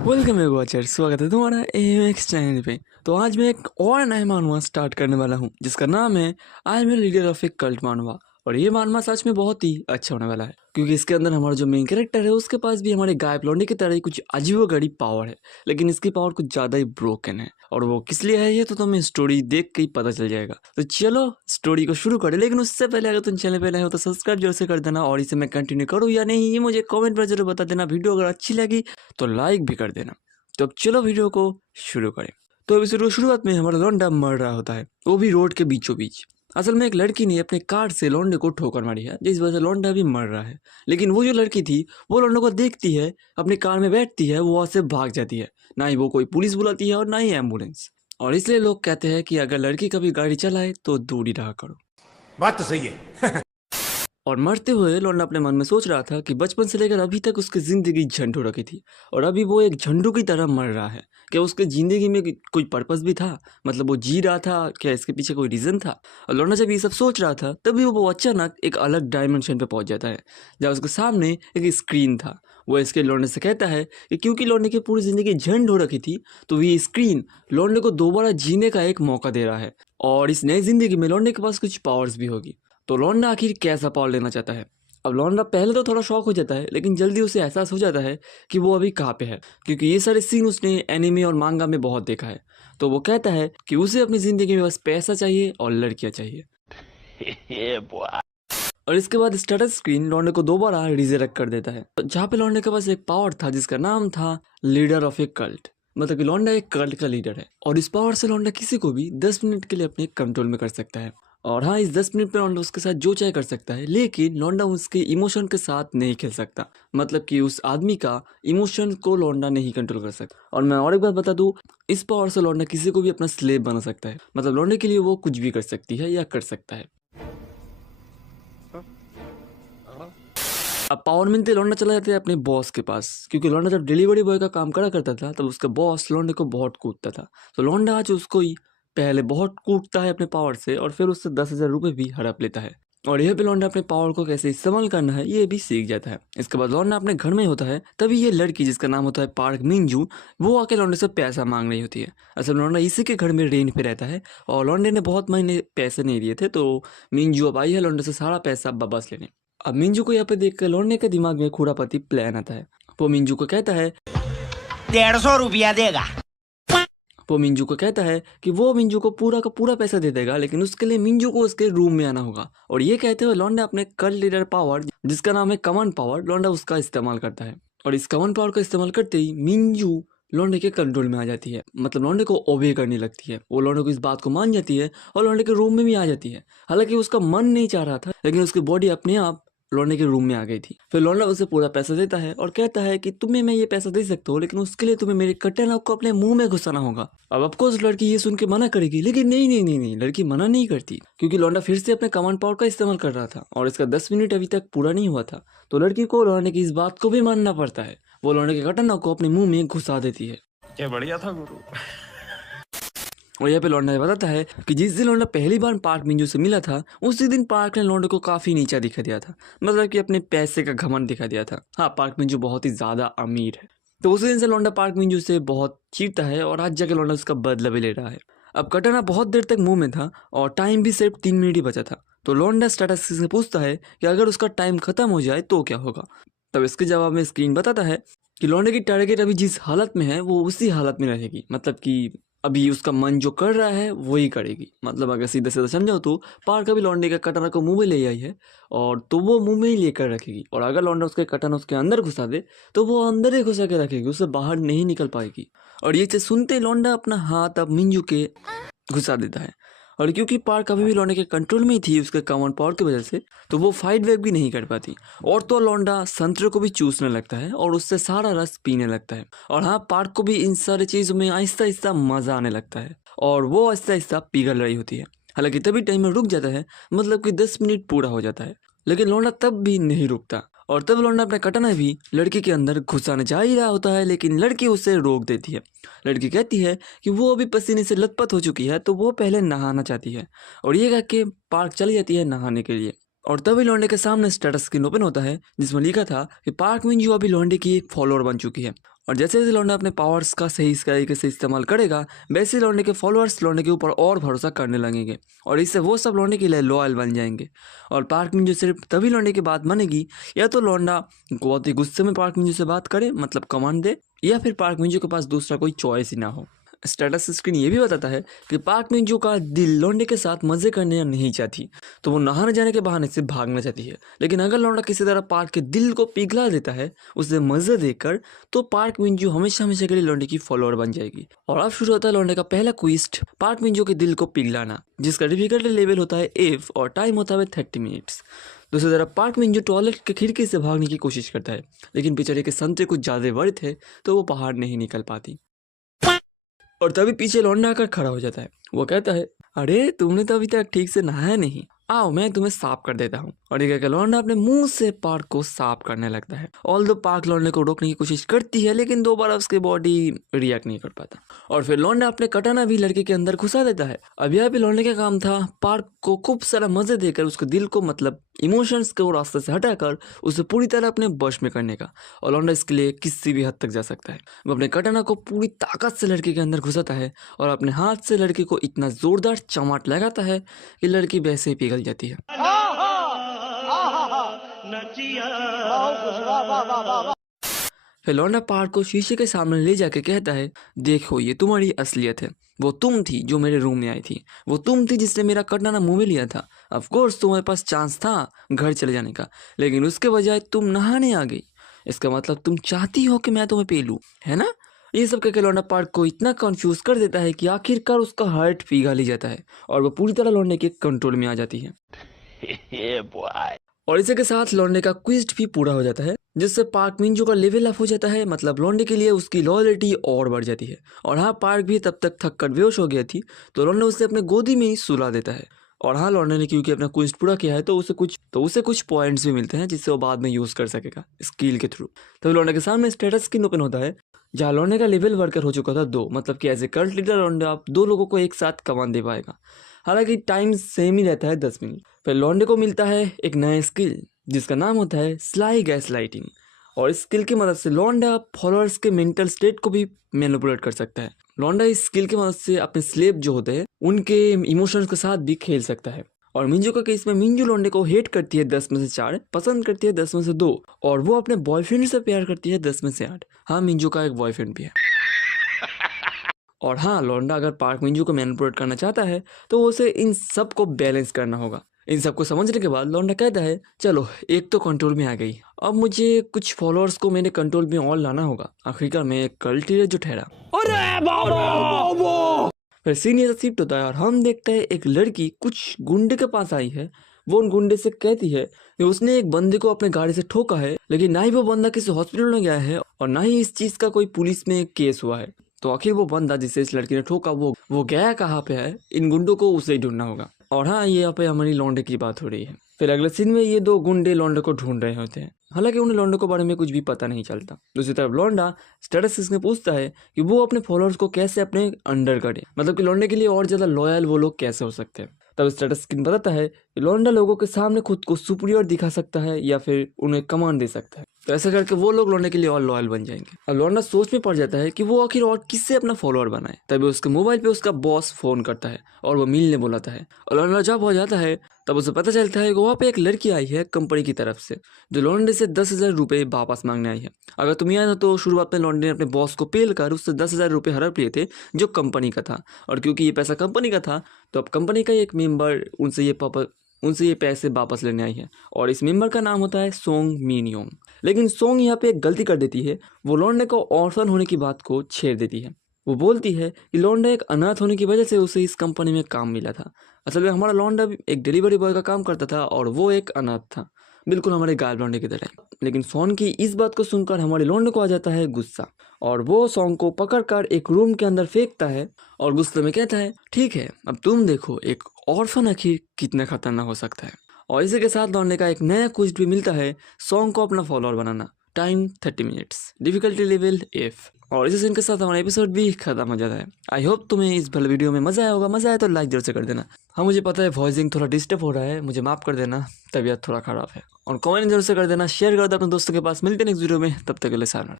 Welcome है watcher, स्वागत है तुम्हारा एएमएक्स चैनल पे। तो आज मैं एक और नया मानवा स्टार्ट करने वाला हूँ जिसका नाम है I am a leader of a cult मानवा। और ये मानवा सच में बहुत ही अच्छा होने वाला है क्योंकि इसके अंदर हमारा जो मेन कैरेक्टर है उसके पास भी हमारे गायब लौंडे की तरह ही कुछ अजीबोगरीब पावर है, लेकिन इसकी पावर कुछ ज़्यादा ही ब्रोकन है। और वो किस लिए है ये तो तुम्हें स्टोरी देख के ही पता चल जाएगा। तो चलो स्टोरी को शुरू करें, लेकिन उससे पहले अगर तुम चैनल पे नए हो तो सब्सक्राइब जरूर से कर देना, और इसे मैं कंटिन्यू करूँ या नहीं ये मुझे कॉमेंट पर जरूर बता देना। वीडियो अगर अच्छी लगी तो लाइक भी कर देना। तो अब चलो वीडियो को शुरू करें। तो अभी शुरुआत में हमारा लौंडा मर रहा होता है, वो भी रोड के बीचों बीच। असल में एक लड़की ने अपने कार से लौंडे को ठोकर मारी है जिस वजह से लौंडा भी मर रहा है। लेकिन वो जो लड़की थी वो लौंडे को देखती है, अपनी कार में बैठती है, वो वहाँ से भाग जाती है। ना ही वो कोई पुलिस बुलाती है और ना ही एम्बुलेंस। और इसलिए लोग कहते हैं कि अगर लड़की कभी गाड़ी चलाए तो दूर ही रहा करो। बात तो सही है। और मरते हुए लौंडा अपने मन में सोच रहा था कि बचपन से लेकर अभी तक उसकी ज़िंदगी झंड हो रखी थी और अभी वो एक झंडू की तरह मर रहा है। क्या उसकी ज़िंदगी में कोई पर्पस भी था? मतलब वो जी रहा था क्या? इसके पीछे कोई रीज़न था? और लौंडा जब ये सब सोच रहा था तभी वो अचानक एक अलग डायमेंशन पे पहुंच जाता है जहाँ उसके सामने एक स्क्रीन था। वो इसके लौंडे से कहता है कि क्योंकि लौंडे की पूरी ज़िंदगी झंड हो रखी थी तो ये स्क्रीन लौंडे को दोबारा जीने का एक मौका दे रहा है और इस नई ज़िंदगी में लौंडे के पास कुछ पावर्स भी होगी। तो लौंडा आखिर कैसा पावर लेना चाहता है? अब लौंडा पहले तो थोड़ा शॉक हो जाता है, लेकिन जल्दी उसे एहसास हो जाता है कि वो अभी कहाँ पे है, क्योंकि ये सारे सीन उसने एनिमे और मांगा में बहुत देखा है। तो वो कहता है कि उसे अपनी ज़िंदगी में बस पैसा चाहिए और लड़कियाँ चाहिए। और इसके बाद स्टेटस स्क्रीन लौंडे को दोबारा रिजेक्ट कर देता है, जहाँ पे लौंडे के पास एक पावर था जिसका नाम था लीडर ऑफ ए कल्ट। मतलब कि लौंडा एक कल्ट का लीडर है और इस पावर से लौंडा किसी को भी 10 मिनट के लिए अपने कंट्रोल में कर सकता है। और हाँ, इस 10 मिनट में लौंडा उसके साथ जो चाहे कर सकता है, लेकिन लौंडा उसके इमोशन के साथ नहीं खेल सकता। मतलब कि उस आदमी का इमोशन को लौंडा नहीं कंट्रोल कर सकता। और मैं और एक बात बता दूं, इस पावर से लौंडा किसी को भी अपना स्लेव बना सकता है। मतलब लौंडे के लिए वो कुछ भी कर सकती है या कर सकता है। अब पावर मिलते लौंडा चला जाता है अपने बॉस के पास, क्योंकि लौंडा जब डिलीवरी बॉय का काम करा करता था तब उसका बॉस लौंडे को बहुत कूटता था। तो लौंडा आज उसको ही पहले बहुत कूटता है अपने पावर से और फिर उससे 10,000 रुपये भी हड़प लेता है। और यह भी लौंडा अपने पावर को कैसे इस्तेमाल करना है ये भी सीख जाता है। इसके बाद लौंडा अपने घर में ही होता है, तभी ये लड़की जिसका नाम होता है पार्क मिंजू, वो आके लौंडे से पैसा मांग रही होती है। असल लौंडा इसी के घर में रेंट पे रहता है और लौंडे ने बहुत महीने पैसे नहीं दिए थे, तो मिंजू अब आई है लौंडे से सारा पैसा वापस लेने। अब मिंजू को यहाँ पे देख कर लौंडे के दिमाग में खुरापाती प्लान आता है। वो मिंजू को कहता है 150 रुपया देगा। वो मिंजू को कहता है कि वो मिंजू को पूरा का पूरा पैसा दे देगा, लेकिन उसके लिए मिंजू को उसके रूम में आना होगा। और ये कहते हुए लौंडा अपने कल लीडर पावर जिसका नाम है कमांड पावर, लौंडा उसका इस्तेमाल करता है। और इस कमांड पावर का इस्तेमाल करते ही मिंजू लौंडे के कंट्रोल में आ जाती है। मतलब लौंडे को ओबे करने लगती है। वो लौंडे को इस बात को मान जाती है और लौंडे के रूम में भी आ जाती है। हालांकि उसका मन नहीं चाह रहा था, लेकिन उसकी बॉडी अपने आप लौंडे के रूम में आ गई थी। फिर लौंडा उसे पूरा पैसा देता है और कहता है कि तुम्हें मैं ये पैसा दे सकता हूँ, लेकिन उसके लिए तुम्हें मेरे कट्टे नाक को अपने मुंह में घुसाना होगा। अब ऑफकोर्स लड़की ये सुन के मना करेगी, लेकिन नहीं नहीं नहीं नहीं, लड़की मना नहीं करती, क्योंकि लौंडा फिर से अपने कमांड पावर का इस्तेमाल कर रहा था और इसका 10 मिनट अभी तक पूरा नहीं हुआ था। तो लड़की को लौंडे की इस बात को भी मानना पड़ता है। वो लौंडे के कट्टे नाक को अपने मुंह में घुसा देती है। क्या बढ़िया था गुरु। और यहाँ पे लौंडा बताता है कि जिस दिन लौंडा पहली बार पार्क मिंजू से मिला था उसी दिन पार्क ने लौंडे को काफ़ी नीचा दिखा दिया था। मतलब कि अपने पैसे का घमंड दिखा दिया था। हाँ, पार्क मिंजू बहुत ही ज़्यादा अमीर है। तो उसी दिन से लौंडा पार्क मिंजू से बहुत चीरता है और आज जाके लौंडा उसका बदला भी ले रहा है। अब कटाना बहुत देर तक मुंह में था और टाइम भी सिर्फ 3 मिनट ही बचा था। तो लौंडा स्टेटस से पूछता है कि अगर उसका टाइम खत्म हो जाए तो क्या होगा। तब इसके जवाब में स्क्रीन बताता है कि लौंडे की टारगेट अभी जिस हालत में है वो उसी हालत में रहेगी। मतलब कि अभी उसका मन जो कर रहा है वही करेगी। मतलब अगर सीधे सीधे समझाओ तो पार्क अभी लौंडे का कटाना को मुंह में ले आई है और तो वो मुंह में ही लेकर रखेगी। और अगर लौंडा उसके कटाना उसके अंदर घुसा दे तो वो अंदर ही घुसा के रखेगी, उससे बाहर नहीं निकल पाएगी। और ये चीज़ सुनते ही लौंडा अपना हाथ अब मिंजू के घुसा देता है। और क्योंकि पार्क अभी भी लौंडे के कंट्रोल में ही थी उसके कमांड पावर की वजह से, तो वो फाइट बैक भी नहीं कर पाती। और तो लौंडा संतरे को भी चूसने लगता है और उससे सारा रस पीने लगता है। और हाँ, पार्क को भी इन सारी चीज़ों में आहिस्ता आहिस्ता मज़ा आने लगता है और वो आहिस्ता आहिस्ता पिघल रही होती है। हालांकि तभी टाइमर रुक जाता है, मतलब कि 10 मिनट पूरा हो जाता है, लेकिन लौंडा तब भी नहीं रुकता। और तब लौंडा अपना कटाना भी लड़की के अंदर घुसाने जा ही रहा होता है, लेकिन लड़की उसे रोक देती है। लड़की कहती है कि वो अभी पसीने से लथपथ हो चुकी है तो वो पहले नहाना चाहती है। और ये कह के पार्क चली जाती है नहाने के लिए। और तभी लौंडे के सामने स्टेटस स्क्रीन ओपन होता है जिसमें लिखा था कि पार्क मिंजू अभी लौंडे की एक फॉलोअर बन चुकी है। और जैसे जैसे लौंडा अपने पावर्स का सही तरीके से इस्तेमाल करेगा वैसे ही लौंडे के फॉलोअर्स लौंडे के ऊपर और भरोसा करने लगेंगे और इससे वो सब लौंडे के लिए लॉयल बन जाएंगे। और पार्क मिंजू सिर्फ तभी लौंडे की बात मानेगी या तो लौंडा बहुत ही गुस्से में पार्क मिंजू से बात करे मतलब कमांड दे, या फिर पार्क मिंजू के पास दूसरा कोई चॉइस ही ना हो। स्टेटस स्क्रीन ये भी बताता है कि पार्क मिंजू का दिल लौंडे के साथ मजे करने नहीं चाहती, तो वो नहाने जाने के बहाने से भागना चाहती है। लेकिन अगर लौंडा किसी तरह पार्क के दिल को पिघला देता है उसे मजे देकर, तो पार्क मिंजू हमेशा हमेशा के लिए लौंडे की फॉलोअर बन जाएगी। और अब शुरू होता है लौंडे का पहला क्विस्ट, पार्क मिंजू के दिल को पिघलाना, जिसका डिफिकल्टी लेवल होता है F और टाइम होता है 30 मिनट्स। दूसरी तरफ पार्क मिंजू टॉयलेट के खिड़की से भागने की कोशिश करता है, लेकिन बेचारे के संतरे कुछ ज्यादा बड़े थे तो वो बाहर नहीं निकल पाती। और तभी पीछे लौंडा आकर खड़ा हो जाता है। वो कहता है, अरे तुमने तो अभी तक ठीक से नहाया नहीं, आओ मैं तुम्हें साफ कर देता हूँ। और ये कहकर लौंडा अपने मुंह से पार्क को साफ करने लगता है। ऑल्दो पार्क लौंडे को रोकने की कोशिश करती है लेकिन दोबारा उसकी बॉडी रिएक्ट नहीं कर पाता। और फिर लौंडा अपने कटाना भी लड़के के अंदर घुसा देता है। अब यह भी लौंडे का काम था पार्क को खूब सारा मजे देकर उसके दिल को मतलब इमोशंस को रास्ते से हटाकर उसे पूरी तरह अपने वश में करने का। और लौंडा इसके लिए किसी भी हद तक जा सकता है। वो अपने कटाना को पूरी ताकत से लड़के के अंदर घुसाता है और अपने हाथ से लड़के को इतना जोरदार चमाट लगाता है कि लड़की वैसे ही पिघल जाती है। फिर लौंडा पार्क को शीशे के सामने ले जाके कहता है, देखो ये तुम्हारी असलियत है, वो तुम थी जो मेरे रूम में आई थी, वो तुम थी जिसने मेरा कटाना मुंह में लिया था। ऑफ कोर्स तुम्हारे पास चांस था घर चले जाने का, लेकिन उसके बजाय तुम नहाने आ गई। इसका मतलब तुम चाहती हो कि मैं तुम्हें पी लूं, है ना? ये सब कहकर लौंडा पार्क को इतना कंफ्यूज कर देता है कि आखिरकार उसका हार्ट पिघल ही जाता है और वो पूरी तरह लौंडे के कंट्रोल में आ जाती है। और इसी के साथ लौंडे का क्विज भी पूरा हो जाता है, जिससे पार्क मिंजू का लेवल अप हो जाता है। मतलब लौंडे के लिए उसकी लॉयल्टी और बढ़ जाती है। और हाँ, पार्क भी तब तक थक कर बेहोश हो गया थी तो लौंडा उसे अपने गोदी में ही सुला देता है। और हाँ, लौंडे ने क्योंकि अपना क्विज पूरा किया है तो उसे कुछ पॉइंट्स भी मिलते हैं जिससे वो बाद में यूज कर सकेगा स्किल के थ्रू। तब लौंडे के सामने स्टेटस स्क्रीन ओपन होता है जहाँ लौंडे का लेवल वर्कर हो चुका था 2, मतलब कि एज ए कल्ट लीडर लौंडा आप 2 लोगों को एक साथ कमान दे पाएगा। हालांकि टाइम सेम ही रहता है 10 मिनट। फिर लौंडे को मिलता है एक नया स्किल जिसका नाम होता है स्लाई गैस लाइटिंग। और इस स्किल की मदद से लौंडा फॉलोअर्स के मेंटल स्टेट को भी मैनिपुलेट कर सकता है। लौंडा इस स्किल की मदद से अपने स्लेव जो होते हैं उनके इमोशंस के साथ भी खेल सकता है। और मिंजू का केस में मिंजू लौंडे को हेट करती है 10 में से 4, पसंद करती है 10 में से 2, और वो अपने बॉयफ्रेंड से प्यार करती है 10 में से 8। हाँ, मिंजू का एक बॉयफ्रेंड भी है। और हाँ, लौंडा अगर पार्क मिंजू को मैनिपुलेट करना चाहता है तो उसे इन सब को बैलेंस करना होगा। इन सबको समझने के बाद लौंडा कहता है, चलो एक तो कंट्रोल में आ गई, अब मुझे कुछ फॉलोअर्स को मेरे कंट्रोल में और लाना होगा। आखिरकार मैं एक कल्ट लीडर जो ठहरा। फिर सीन ये शिफ्ट होता है और हम देखते हैं एक लड़की कुछ गुंडे के पास आई है। वो उन गुंडे से कहती है कि उसने एक बंदे को अपने गाड़ी से ठोका है, लेकिन ना ही वो बंदा किसी हॉस्पिटल में गया है और ना ही इस चीज का कोई पुलिस में केस हुआ है। तो आखिर वो बंदा जिसे इस लड़की ने ठोका वो गया कहाँ पे है? इन गुंडों को उसे ही ढूंढना होगा। और हाँ, ये यहाँ पे हमारी लौंडे की बात हो रही है। फिर अगले सीन में ये 2 गुंडे लौंडे को ढूंढ रहे होते हैं। हालांकि उन्हें लौंडे के बारे में कुछ भी पता नहीं चलता। दूसरी तरफ लौंडा स्टेटस से पूछता है कि वो अपने फॉलोअर्स को कैसे अपने अंडर करे, मतलब कि लौंडे के लिए और ज्यादा लॉयल वो लोग कैसे हो सकते हैं। तब स्टेटस स्क्रीन बताता है कि लौंडा लोगों के सामने खुद को सुपीरियर दिखा सकता है या फिर उन्हें कमांड दे सकता है। तो ऐसा करके वो लोग लौंडे के लिए और लॉयल बन जाएंगे। अब लौंडा सोच में पड़ जाता है कि वो आखिर और किससे अपना फॉलोअर बनाए। तभी उसके मोबाइल पे उसका बॉस फोन करता है और वो मिलने बुलाता है। और लौंडा जब हो जाता है तब उसे पता चलता है कि वहाँ पे एक लड़की आई है कंपनी की तरफ से, जो लौंडे से 10,000 रुपये वापस मांगने आई है। अगर तुम याद हो तो शुरुआत में लौंडे ने अपने बॉस को पेल कर उससे 10,000 रुपये हड़प लिए थे जो कंपनी का था। और क्योंकि ये पैसा कंपनी का था तो अब कंपनी का एक मेंबर उनसे ये पैसे वापस लेने आई है। और इस मेंबर का नाम होता है सोंग मिन योंग। लेकिन सोंग यहाँ पे एक गलती कर देती है, वो लौंडे को ऑर्फन होने की बात को छेड़ देती है। वो बोलती है कि लौंडा एक अनाथ होने की वजह से उसे इस कंपनी में काम मिला था। असल में हमारा लौंडा एक डिलीवरी बॉय का काम करता था और वो एक अनाथ था, बिल्कुल हमारे गाय लौंडे की तरह। लेकिन सोन की इस बात को सुनकर हमारे लौंडे को आ जाता है गुस्सा और वो सोंग को पकड़कर एक रूम के अंदर फेंकता है और गुस्से में कहता है, ठीक है अब तुम देखो एक ऑर्फन आखिर कितना खतरनाक हो सकता है। और इसी के साथ लौंडे का एक नया क्विस्ट भी मिलता है, सोंग को अपना फॉलोअर बनाना। Time 30 minutes, difficulty level F। और इसी सीन के साथ हमारा एपिसोड भी खत्म हो जाता है। आई होप तुम्हें इस भले वीडियो में मज़ा आया होगा। मज़ा आया तो लाइक जरूर से कर देना। हाँ मुझे पता है वॉइसिंग थोड़ा डिस्टर्ब हो रहा है, मुझे माफ़ कर देना, तबीयत थोड़ा ख़राब है। और कमेंट जरूर से कर देना, शेयर कर दो अपने दोस्तों के पास। मिलते हैं नेक्स्ट वीडियो में, तब तक के लिए साथ।